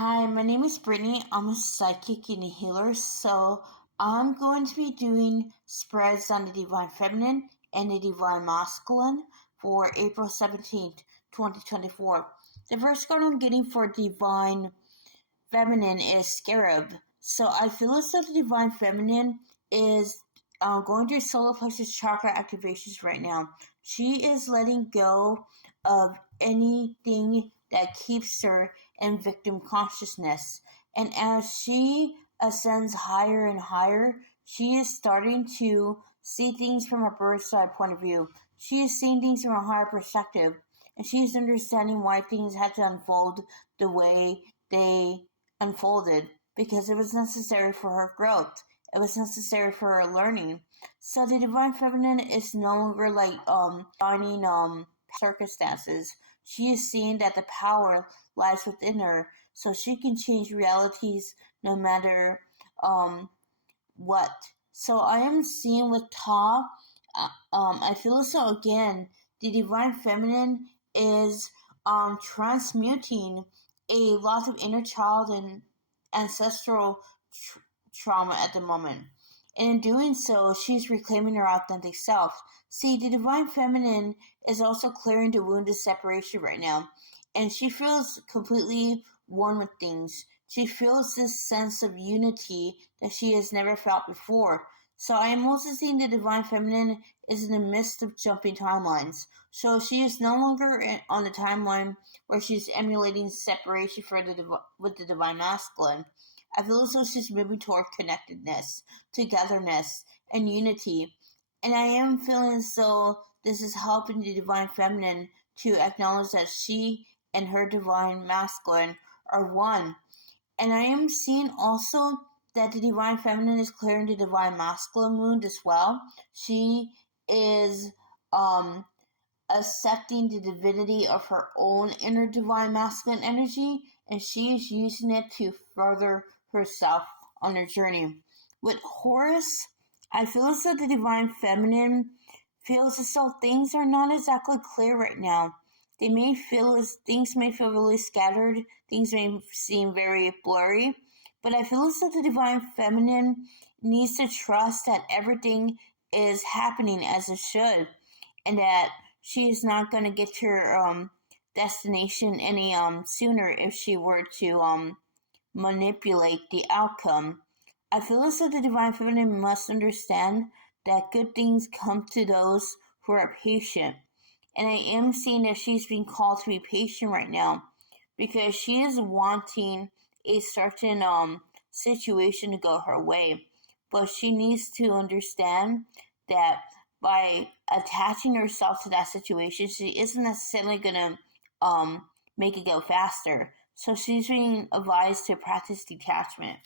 Hi, my name is Brittany. I'm a psychic and a healer, so I'm going to be doing spreads on the Divine Feminine and the Divine Masculine for April 17th, 2024. The first card I'm getting for Divine Feminine is Scarab. So I feel as though the Divine Feminine is going through solar plexus chakra activations right now. She is letting go of anything that keeps her in victim consciousness. And as she ascends higher and higher, she is starting to see things from a bird's eye point of view. She is seeing things from a higher perspective, and she is understanding why things had to unfold the way they unfolded, because it was necessary for her growth. It was necessary for her learning. So the Divine Feminine is no longer like finding circumstances. She is seeing that the power lies within her, so she can change realities no matter what. So I am seeing with Ta, I feel as though again the Divine Feminine is transmuting a lot of inner child and ancestral trauma at the moment. And in doing so, she's reclaiming her authentic self. See, the Divine Feminine is also clearing the wound of separation right now. And she feels completely one with things. She feels this sense of unity that she has never felt before. So I am also seeing the Divine Feminine is in the midst of jumping timelines. So she is no longer on the timeline where she's emulating separation with the Divine Masculine. I feel as though she's moving toward connectedness, togetherness, and unity. And I am feeling as though this is helping the Divine Feminine to acknowledge that she and her Divine Masculine are one. And I am seeing also that the Divine Feminine is clearing the Divine Masculine wound as well. She is accepting the divinity of her own inner Divine Masculine energy, and she is using it to further herself on her journey. With Horus, I feel as though the Divine Feminine feels as though things are not exactly clear right now. Things may feel really scattered, things may seem very blurry, but I feel as though the Divine Feminine needs to trust that everything is happening as it should, and that she is not going to get to her destination any sooner if she were to manipulate the outcome. I feel as though the Divine Feminine must understand that good things come to those who are patient. And I am seeing that she's being called to be patient right now, because she is wanting a certain situation to go her way. But she needs to understand that by attaching herself to that situation, she isn't necessarily going to make it go faster. So she's being advised to practice detachment.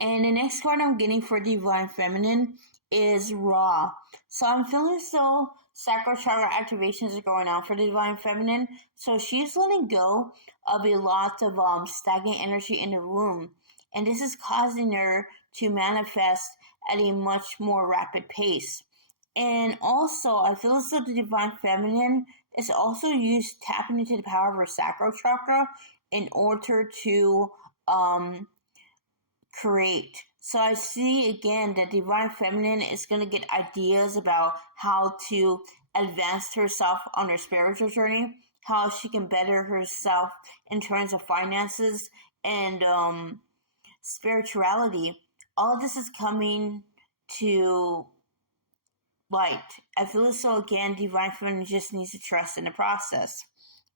And the next card I'm getting for Divine Feminine is Ra. So I'm feeling as though sacral chakra activations are going on for the Divine Feminine. So she's letting go of a lot of stagnant energy in the womb. And this is causing her to manifest at a much more rapid pace. And also, I feel as though the Divine Feminine is also used tapping into the power of her sacral chakra in order to create. So I see again that Divine Feminine is going to get ideas about how to advance herself on her spiritual journey, how she can better herself in terms of finances and spirituality. All of this is coming to light. I feel as though again Divine Feminine just needs to trust in the process.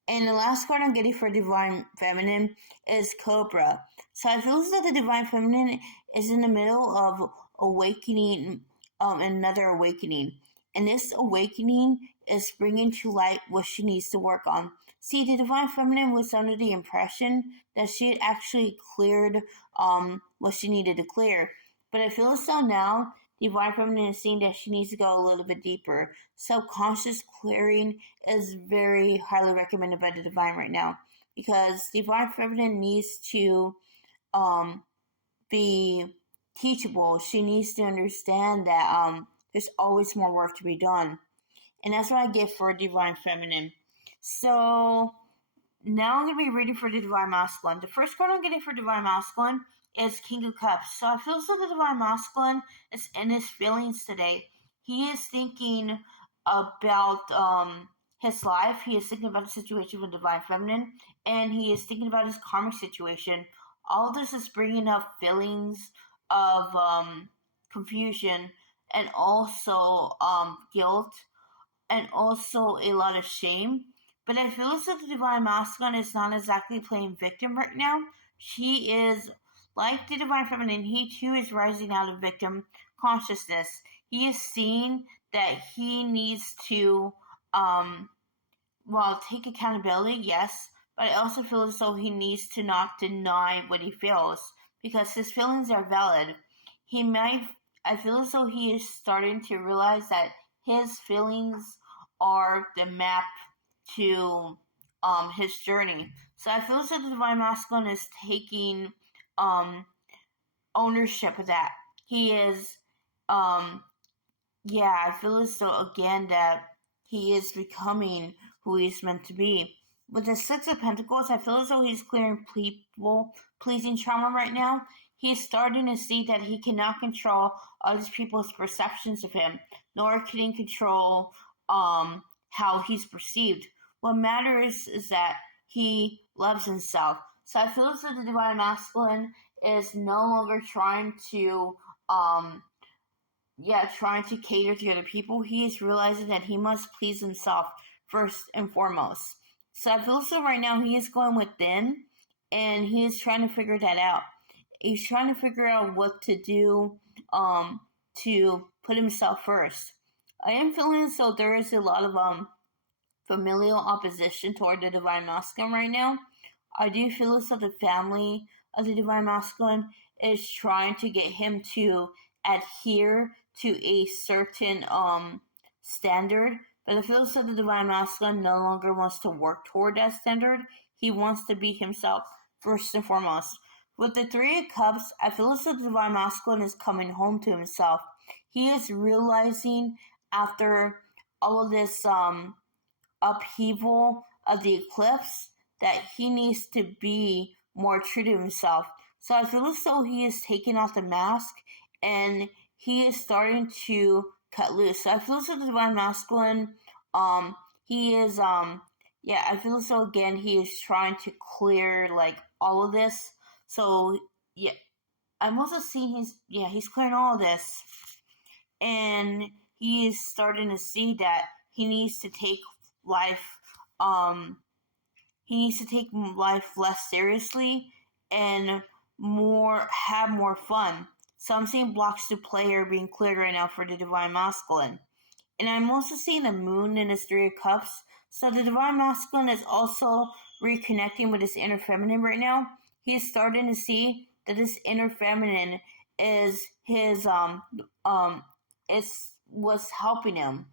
And the last card I'm getting for Divine Feminine is Cobra. So I feel as though the Divine Feminine is in the middle of awakening, another awakening. And this awakening is bringing to light what she needs to work on. See, the Divine Feminine was under the impression that she had actually cleared what she needed to clear. But I feel as though now Divine Feminine is seeing that she needs to go a little bit deeper. Subconscious clearing is very highly recommended by the Divine right now, because Divine Feminine needs to be teachable. She needs to understand that there's always more work to be done. And that's what I get for Divine Feminine. So now I'm going to be reading for the Divine Masculine. The first card I'm getting for Divine Masculine is King of Cups. So I feel as though the Divine Masculine is in his feelings today. He is thinking about his life. He is thinking about the situation with Divine Feminine, and he is thinking about his karmic situation. All this is bringing up feelings of confusion and also guilt and also a lot of shame. But I feel as though the Divine Masculine is not exactly playing victim right now. She is, like the Divine Feminine, he too is rising out of victim consciousness. He is seeing that he needs to, take accountability, yes, but I also feel as though he needs to not deny what he feels, because his feelings are valid. I feel as though he is starting to realize that his feelings are the map to his journey. So I feel as though the Divine Masculine is taking ownership of that. He is I feel as though again that he is becoming who he's meant to be. With the Six of Pentacles, I feel as though he's clearing people pleasing trauma right now. He's starting to see that he cannot control other people's perceptions of him, nor can he control how he's perceived. What matters is that he loves himself. So I feel as though the Divine Masculine is no longer trying to cater to other people. He is realizing that he must please himself first and foremost. So I feel as though right now he is going within and he is trying to figure that out. He's trying to figure out what to do to put himself first. I am feeling as though there is a lot of familial opposition toward the Divine Masculine right now. I do feel as though the family of the Divine Masculine is trying to get him to adhere to a certain standard, but I feel as though the Divine Masculine no longer wants to work toward that standard. He wants to be himself first and foremost. With the Three of Cups, I feel as though the Divine Masculine is coming home to himself. He is realizing after all of this upheaval of the eclipse that he needs to be more true to himself. So I feel as though he is taking off the mask and he is starting to cut loose. So I feel as though the Divine Masculine, he is, I feel as though again he is trying to clear like all of this. So yeah, I'm also seeing he's clearing all of this, and he is starting to see that he needs to take life, less seriously and have more fun. So I'm seeing blocks to play are being cleared right now for the Divine Masculine. And I'm also seeing the Moon in his Three of Cups. So the Divine Masculine is also reconnecting with his inner feminine right now. He's starting to see that his inner feminine is his was helping him.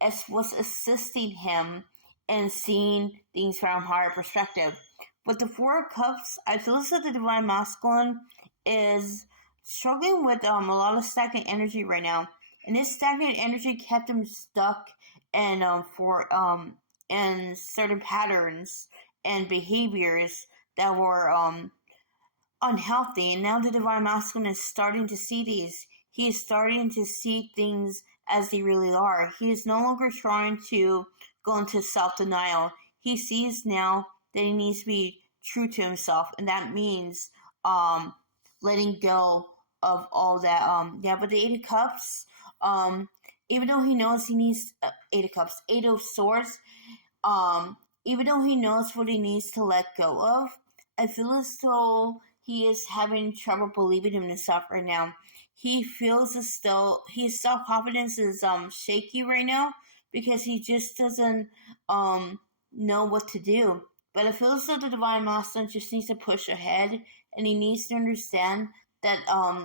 It was assisting him in seeing things from a higher perspective. With the Four of Cups, I feel as though the Divine Masculine is struggling with a lot of stagnant energy right now, and this stagnant energy kept him stuck and in certain patterns and behaviors that were unhealthy. And now the Divine Masculine is starting to see these. He is starting to see things as they really are. He is no longer trying to go into self-denial. He sees now that he needs to be true to himself, and that means letting go of all that. But the Eight of Cups, even though he knows he needs Eight of Cups, Eight of Swords, even though he knows what he needs to let go of, I feel as though he is having trouble believing in himself right now. He feels as though his self-confidence is shaky right now because he just doesn't know what to do. But I feel as though the Divine Masculine just needs to push ahead, and he needs to understand that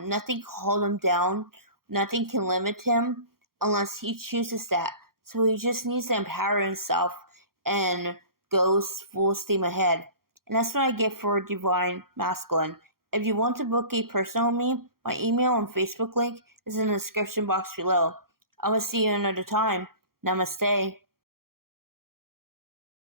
nothing can hold him down, nothing can limit him unless he chooses that. So he just needs to empower himself and goes full steam ahead. And that's what I get for Divine Masculine. If you want to book a personal with me, my email and Facebook link is in the description box below. I will see you another time. Namaste.